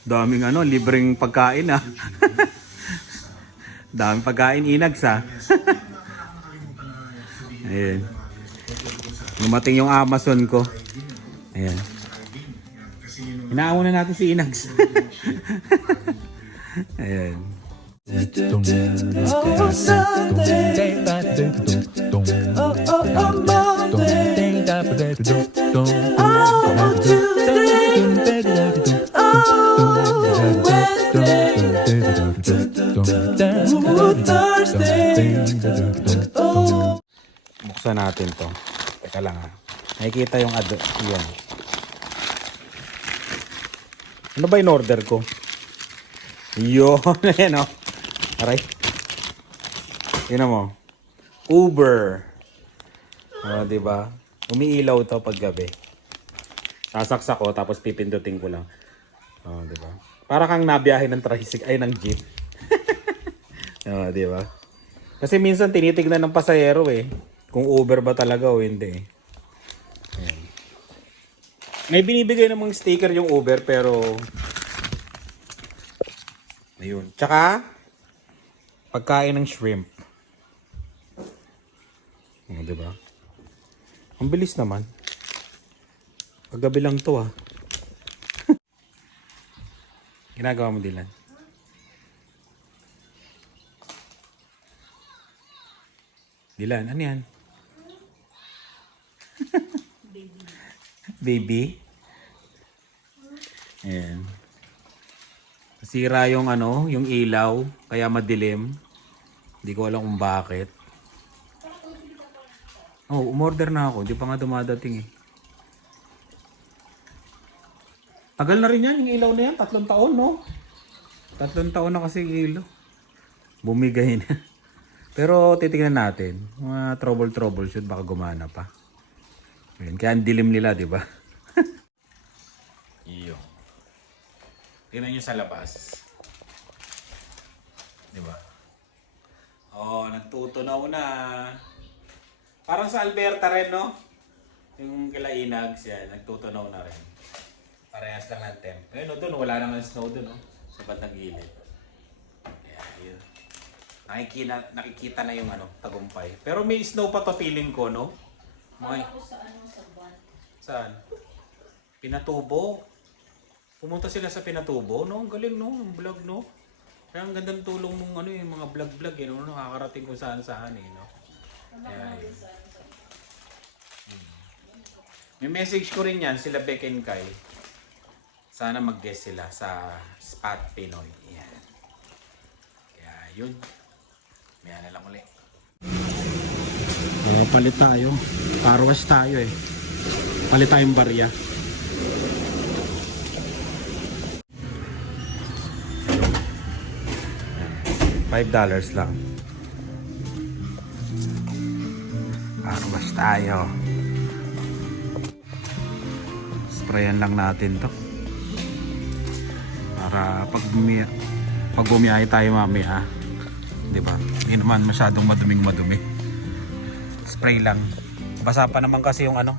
Daming ano, libreng pagkain ah. Daming pagkain inags ah. Ayan. Lumating yung Amazon ko. Ayan. Inauna natin si Inags. Ayan. Buksan natin to. Teka lang ha. Nakikita yung yun. Ano ba in order ko? Yun. Ayan o. Aray. Yun mo. Uber. Diba? Umiilaw to pag gabi. Sasaksak ko tapos pipindutin ko lang. Diba? Para kang nabiyahe ng tricycle ay ng jeep. Diba? Kasi minsan tinitignan ng pasahero eh. Kung Uber ba talaga o hindi. Ayan. May binibigay namang sticker yung Uber pero ayun. Tsaka pagkain ng shrimp. Diba? Ang bilis naman. Paggabi lang to ah. Ginagawa mo Dylan? Dylan, ano yan? Baby. Ayan. Sira yung ano, yung ilaw, kaya madilim. Hindi ko alam kung bakit. Oh, umorder na ako, di pa nga dumadating eh. Tagal na rin yan, yung ilaw na yan, 3 taon, no? 3 taon na kasi yung ilaw. Bumigay na. Pero titingnan natin, mga troubleshoot, baka gumana pa. Ayan, kaya ang dilim nila, di ba? Iyo. Tingnan nyo sa labas. Di ba? Oh, nagtutunaw na. Parang sa Alberta rin, no? Yung kila Inags, yan, nagtutunaw na rin. Parehas lang ng temp. Ngayon, doon, wala naman snow doon, no? Sa bandang gilid. Kaya, yun. Nakikita na yung ano, tagumpay. Pero may snow pa to feeling ko, no? May. Saan? Pinatubo. Pumunta sila sa Pinatubo, no? Ang galing, no? Ang vlog, no? Kaya ang gandang tulong ng ano, yung mga vlog, eh, no? Nakakarating kung saan-saan, eh, no? Kaya, may message ko rin yan, sila Beck and Kai. Sana mag-guest sila sa Spot Pinoy. Yan. Kaya, yun. Maya na lang ulit. Palit tayo. Car wash tayo eh. Palit tayong barya. $5 lang. Car wash tayo. Sprayan lang natin to. Para pag bumiyahe tayo mamaya, di ba? Hindi naman masyadong madumi. Spray lang. Basa pa naman kasi yung ano,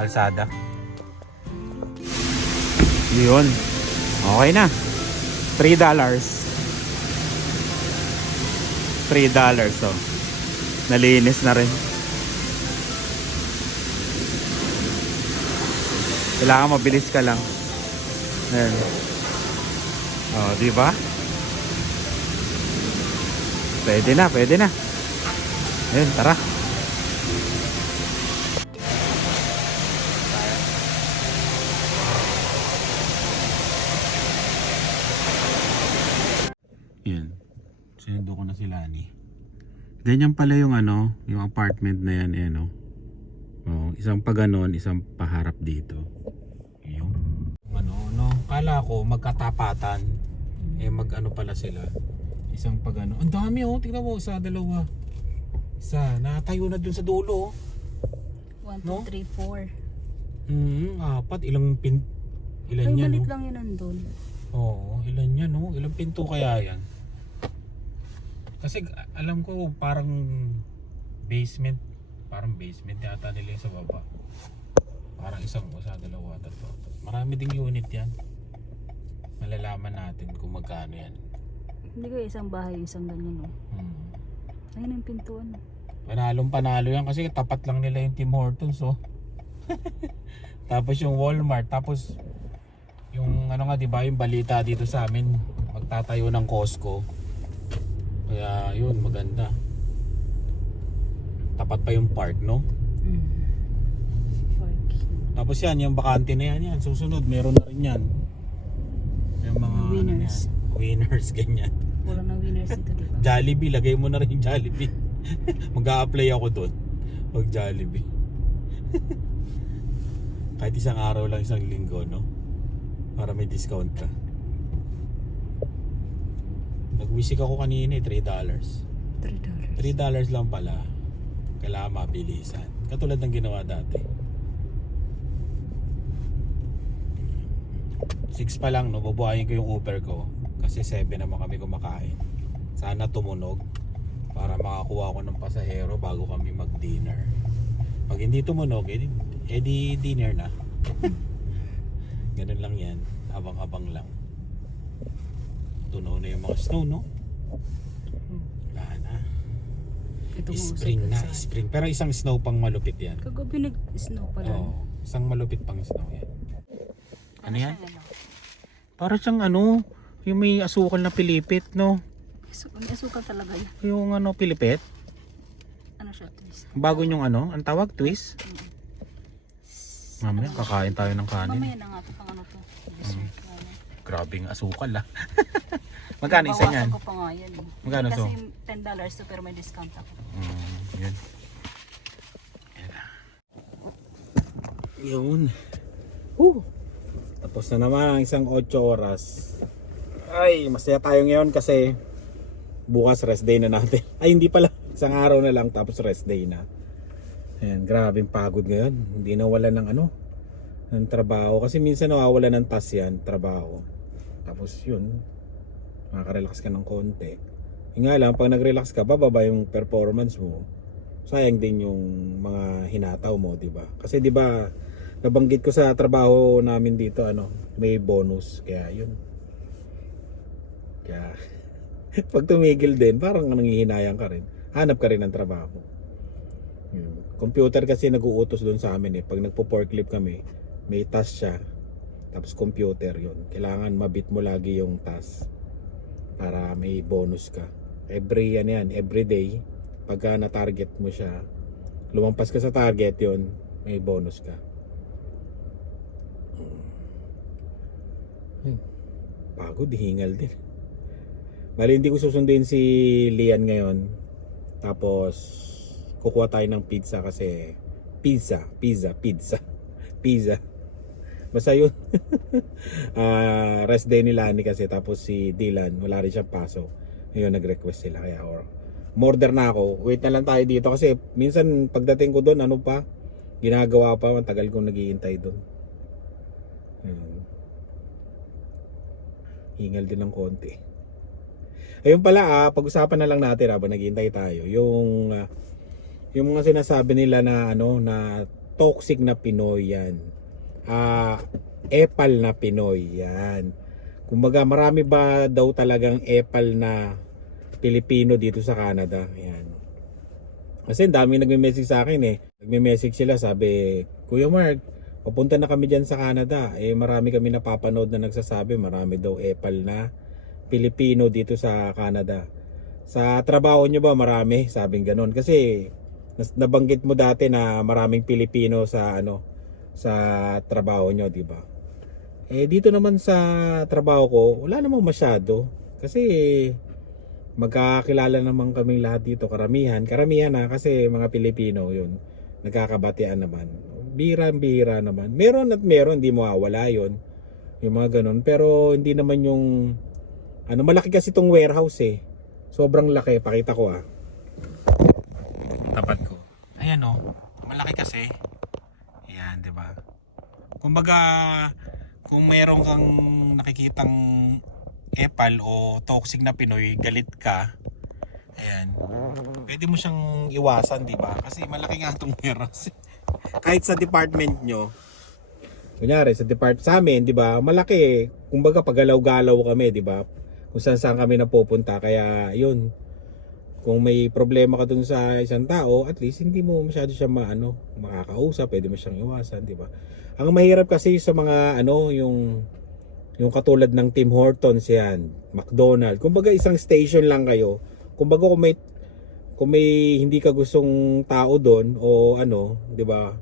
kalsada. Yun. Okay na. $3. $3 so. Nalinis na rin. Kailangan mabilis ka lang. Ayan. Oh, di ba? Pwede na. Ayun, tara. Yan. Sinundo ko na si Lani. Ganyan pala yung ano, yung apartment na yan, no? Oh, isang pa ganon, isang paharap dito. Yung ano, kala ko magkatapatan. Mag-ano pala sila. Isang pa ganon. Ang dami oh, tingnan mo, isa, dalawa. Isa, natayo na dun sa dulo. 1, 2, 3, 4. Apat, ilan Ay, yan? balit Oh? lang yun nandun. Oo, ilan yan oh? Ilang pinto kaya yan? Kasi alam ko parang basement yata nila yung sa baba. Parang isang, isa, dalawa, tatlo. Marami ding unit yan. Malalaman natin kung magkano yan. Hindi kaya isang bahay, isang ganyan, no? Ayun ang pintuan. Panalo yan kasi tapat lang nila yung Tim Hortons, oh. Tapos yung Walmart, tapos yung ano nga, 'di ba, yung balita dito sa amin, magtatayo ng Costco. Kaya yun, maganda. Tapat pa yung park, no? Parking. Tapos yan, yung bakante na yan, susunod, meron na rin yan. Yung mga Winners. Ano yan, winners, ganyan. Wala nang winners dito, di ba? Jollibee, lagay mo na rin yung Jollibee. Mag-a-apply ako doon. Pag Jollibee. Kahit isang araw lang, isang linggo, no? Para may discount ka. Nag-wisik ako kanina, $3. $3. $3 lang pala. Kailangan mabilisan. Katulad ng ginawa dati. 6 pa lang, no? Bubuhayin ko yung Uber ko. Kasi 7 naman kami kumakain. Sana tumunog para makakuha ko ng pasahero bago kami mag-dinner. Pag hindi tumunog, edi dinner na. Ganun lang yan. Abang-abang lang. Tunaw na yung mga snow, no? Wala na. Ito Spring na, spring. Pero isang snow pang malupit yan. Kagabi nag-snow pala. Oo, isang malupit pang snow yan. Ano yan? siyang Para siyang ano, yung may asukal na pilipit, no? May asukal talaga yan. Yung ano, pilipit. Ano siya, twist? Bago yung ano, ang tawag, twist. Mamaya, kakain tayo ng kanin. Mamaya na nga ito pang ano to. Dessert. Grabing asukal, ah. Magkano isa niyan? Bawasan ko pa nga yan. Magkano to? Kasi $10 to pero may discount ako. Yun. Yun. Tapos na naman ang isang 8 oras. Ay, masaya tayo ngayon kasi bukas rest day na natin. Ay, hindi pala. Isang araw na lang tapos rest day na. Ayan, grabing pagod ngayon. Hindi na wala ng ano, ng trabaho. Kasi minsan nawawala ng task yan, trabaho. Tapos yun, makakarelax ka ng konti. Yung nga lang, pag nag-relax ka, bababa yung performance mo. Sayang din yung mga hinataw mo, di ba? Kasi di ba, nabanggit ko sa trabaho namin dito, ano, may bonus. Kaya yun. Kaya, pag tumigil din, parang nanghihinayang ka rin. Hanap ka rin ng trabaho. Yun. Computer kasi nag-uutos doon sa amin eh. Pag nagpo-forklift kami, may task siya. Tapos computer yun. Kailangan mabit mo lagi yung task para may bonus ka. Every day, pagka na-target mo siya, lumampas ka sa target yun, may bonus ka. Pagod, hingal din. Bali, hindi ko susunduin si Lian ngayon. Tapos kukuha tayo ng pizza kasi pizza. Basta yun. Rest day ni Lani kasi, tapos si Dylan wala rin siyang pasok. Ngayon nag-request sila kaya order na ako. Wait na lang tayo dito kasi minsan pagdating ko doon, ano pa, ginagawa pa, matagal kong naghihintay doon. Hingal din ng konti. Ayun pala, pag-usapan na lang natin habang naghihintay tayo. Yung mga sinasabi nila na ano, na toxic na Pinoy yan. Epal na Pinoy yan. Kumbaga, marami ba daw talagang epal na Pilipino dito sa Canada? Yan. Kasi dami nagme-message sa akin eh. Nagme-message sila, sabi, Kuya Mark, papunta na kami dyan sa Canada. Marami kami napapanood na nagsasabi, marami daw epal na Pilipino dito sa Canada. Sa trabaho nyo ba marami? Sabing ganon. Kasi nabanggit mo dati na maraming Pilipino sa sa trabaho nyo, di ba? Dito naman sa trabaho ko, wala namang masyado. Kasi magkakilala naman kaming lahat dito, karamihan na kasi mga Pilipino yun. Nagkakabatian naman. Bira naman. Meron at meron, hindi mawawala yun. Yung mga ganon. Pero hindi naman yung malaki kasi itong warehouse eh. Sobrang laki. Pakita ko tapat ko. Ayan malaki kasi. Ayan, di ba? Kumbaga, kung meron kang nakikitang epal o toxic na Pinoy, galit ka. Ayan. Pwede mo siyang iwasan, di ba? Kasi malaki nga itong warehouse. Kahit sa department nyo, Kunyari sa amin, 'di ba? Malaki eh. Kumbaga pagalaw-galaw kami, 'di ba? Kung saan kami napupunta. Kaya 'yun, kung may problema ka dun sa isang tao, at least hindi mo masyado siya makakausap, pwede mo siyang iwasan, 'di ba? Ang mahirap kasi sa mga yung katulad ng Tim Hortons yan, McDonald's. Kumbaga isang station lang kayo. Kumbaga kung may hindi ka gustong tao doon o ano, 'di ba?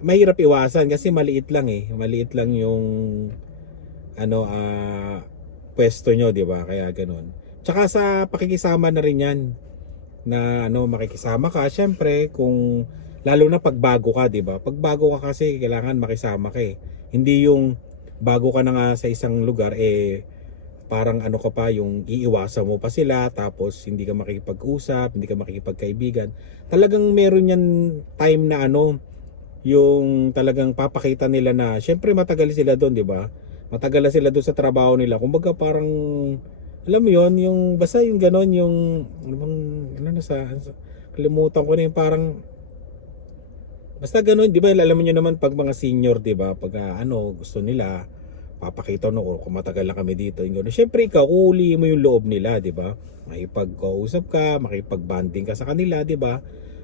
Mahirap iwasan kasi maliit lang eh. Maliit lang yung pwesto nyo, 'di ba? Kaya ganoon. Tsaka sa pakikisama na rin 'yan na makikisama ka syempre kung lalo na pag bago ka, 'di ba? Pag bago ka kasi kailangan makisama ka eh. Hindi yung bago ka na nga sa isang lugar eh parang ka pa yung iiwasan mo pa sila tapos hindi ka makikipag-usap, hindi ka makikipagkaibigan. Talagang meron yan time na yung talagang papakita nila na syempre matagal sila doon, 'di ba? Matagal na sila doon sa trabaho nila. Kumbaga parang alam mo 'yon, yung basta yung ganon, yung ano bang kalimutan ko na yung parang basta ganon, 'di ba? Alam niyo naman pag mga senior, 'di ba? Pag gusto nila papakita kung matagal na kami dito, yung gano'n. Syempre ikaw, uuli mo yung loob nila, 'di ba? Makipag-kausap ka, makipag-bonding ka sa kanila, 'di ba?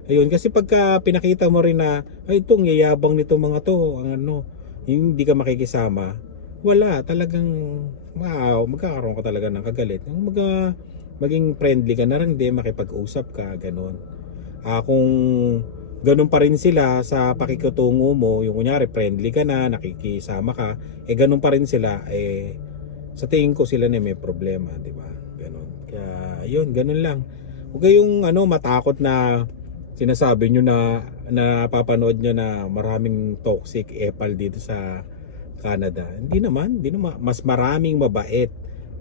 Ayun, kasi pagka pinakita mo rin na ay itong yayabang nito mga to, yung hindi ka makikisama, wala talagang magkakaroon ka talaga ng kagalit. Yung maging friendly ka na rin, makipag-usap ka, gano'n. Kung ganun pa rin sila sa pakikutungo mo, yung kunyari friendly ka na, nakikisama ka, ganun pa rin sila, sa tingin ko sila na may problema, di ba? Ganun. Kaya yun, ganun lang. Huwag kayong matakot na sinasabi nyo na napapanood nyo na maraming toxic epal dito sa Canada. Hindi naman, mas maraming mabait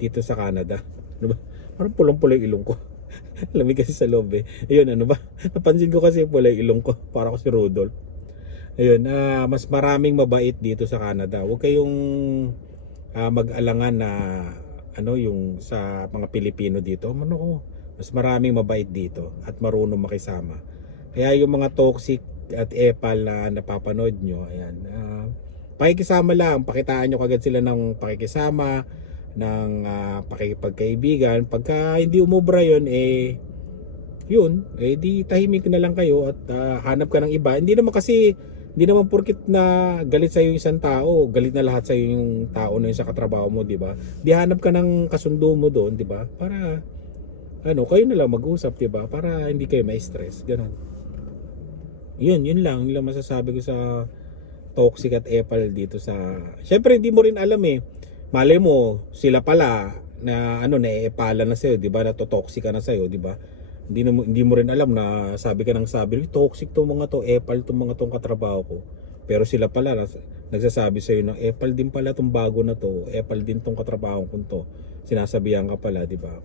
dito sa Canada. Diba? Parang pulong-pulong ilong ko. Lamig kasi sa loob eh. Ayun, napansin ko kasi pula yung ilong ko. Para ko si Rudolph. Ayun, mas maraming mabait dito sa Canada. Huwag kayong mag-alangan na yung sa mga Pilipino dito. Mas maraming mabait dito at marunong makisama. Kaya yung mga toxic at epal na napapanood nyo, ayan, pakikisama lang. Pakitaan nyo kagad sila ng pakikisama, ng pakikipagkaibigan. Pagka hindi umubra yun, di tahimik na lang kayo at hanap ka ng iba. Hindi naman porkit na galit sa yung isang tao, galit na lahat sa yung tao na yun sa katrabaho mo, di ba? Di hanap ka ng kasundo mo doon, di ba? Para kayo na lang mag-usap, di ba? Para hindi kayo ma-stress, ganun. Yun lang masasabi ko sa toxic at epal dito sa. Syempre hindi mo rin alam eh. Malay mo sila pala na na-epala na sa'yo, 'di ba? Natotoxic ka na sa'yo, 'di ba? Hindi mo rin alam na sabi ka ng sabi, toxic to mga to, epal to mga tong katrabaho ko. Pero sila pala nagsasabi sa'yo na epal din pala tong bago na to, epal din tong katrabaho ko to. Sinasabihan ka pala, 'di ba?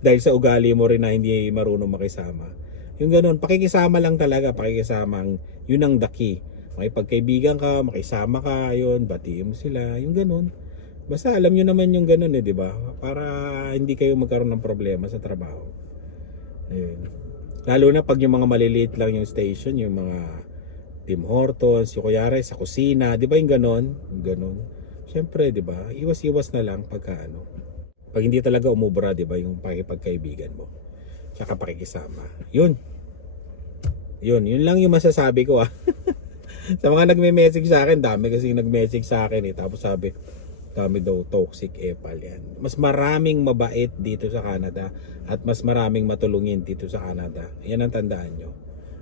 Dahil sa ugali mo rin na hindi marunong makisama. Yung ganun, pakikisama lang talaga, yun ang the key. Makipagkaibigan ka, makisama ka, yun, batiin mo sila, yung ganun. Basta alam nyo naman yung ganun di ba? Para hindi kayo magkaroon ng problema sa trabaho. Ayun. Lalo na pag yung mga maliliit lang yung station, yung mga Tim Hortons, yung kuyari sa kusina, di ba yung ganun? Yung ganun. Siyempre, di ba? Iwas-iwas na lang pag hindi talaga umubra, di ba, yung pakipagkaibigan mo. Tsaka pakikisama. Yun lang yung masasabi ko Sa mga nagme-message sa akin, dami kasi nag-message sa akin tapos sabi, dami daw toxic epal yan. Mas maraming mabait dito sa Canada at mas maraming matulungin dito sa Canada. Yan ang tandaan nyo.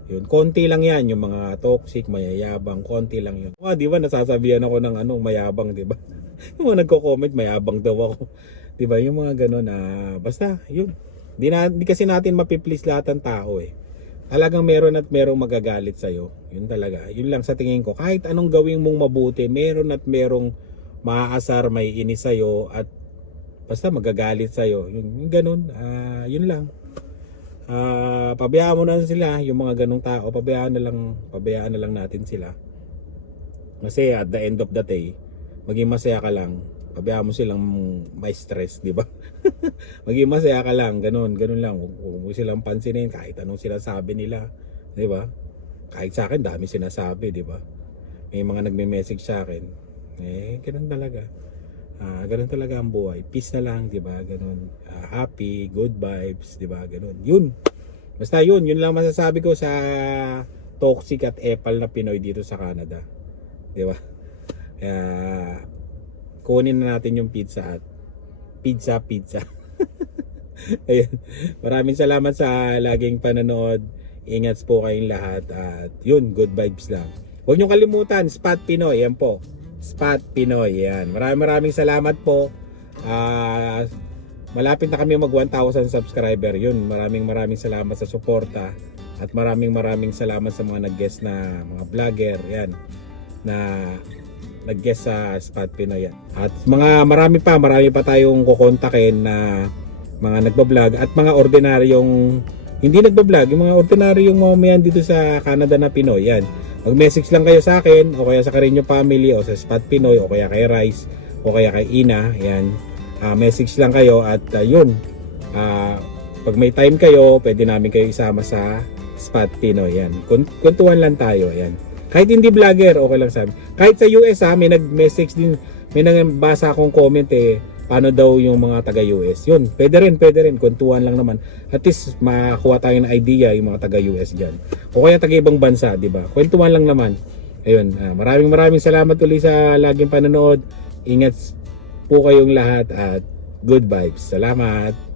Yun, konti lang yan yung mga toxic, mayayabang, konti lang yun. Di ba nasasabihan ako ng mayabang, di ba? Yung mga nagko-comment, mayabang daw ako. Di ba? Yung mga gano'n basta yun. Di kasi natin mapiplease lahat ng tao eh. Talagang meron at merong magagalit sa'yo. Yun talaga. Yun lang sa tingin ko. Kahit anong gawin mong mabuti, meron at merong maaasar, may inis sa'yo at basta magagalit sa'yo. Yung ganun. Yun lang. Pabayaan mo na sila, yung mga ganung tao. Pabayaan na lang natin sila. Kasi at the end of the day, maging masaya ka lang. Pabayaan mo silang may stress, di ba? Maging masaya ka lang, ganun lang. Huwag mo silang pansinin kahit anong sinasabi nila, di ba? Kahit sa akin dami sinasabi, di ba? may mga nagme-message sa akin. Ganun talaga. Ganun talaga ang buhay. Peace na lang, 'di ba? Ganun. Happy, good vibes, 'di ba? Ganun. Yun. Basta yun lang masasabi ko sa toxic at epal na Pinoy dito sa Canada. 'Di ba? Kaya kunin na natin yung pizza at pizza. Ayun. Maraming salamat sa laging panonood. Ingat po kayong lahat at yun, good vibes lang. Huwag nyo kalimutan, Spot Pinoy, yan po. Spot Pinoy, yan. Maraming salamat po. Malapit na kami mag 1,000 subscriber. Yun, maraming salamat sa suporta. At maraming salamat sa mga nag-guest na mga vlogger, yan. Na nag-guest sa Spot Pinoy yan. At marami pa tayong kukontakin na mga nagbablog at mga ordinaryong hindi nagbablog, yung mga ordinaryong mamayan dito sa Canada na Pinoy, yan. Mag-message lang kayo sa akin o kaya sa Carino Family o sa Spot Pinoy o kaya kay Rice o kaya kay Ina, yan. Message lang kayo at yun. Pag may time kayo, pwede namin kayo isama sa Spot Pinoy, yan. Kuntuhan lang tayo, yan. Kahit hindi vlogger, okay lang sabi. Kahit sa US may nag-message din, may nabasa akong comment paano daw yung mga taga-US. Yun, pwede rin, kwentuhan lang naman. At least makakuha tayo ng idea yung mga taga-US dyan. O kaya taga-ibang bansa, di ba? Kwentuhan lang naman. Ayun, maraming salamat ulit sa laging panonood. Ingat po kayong lahat at good vibes. Salamat!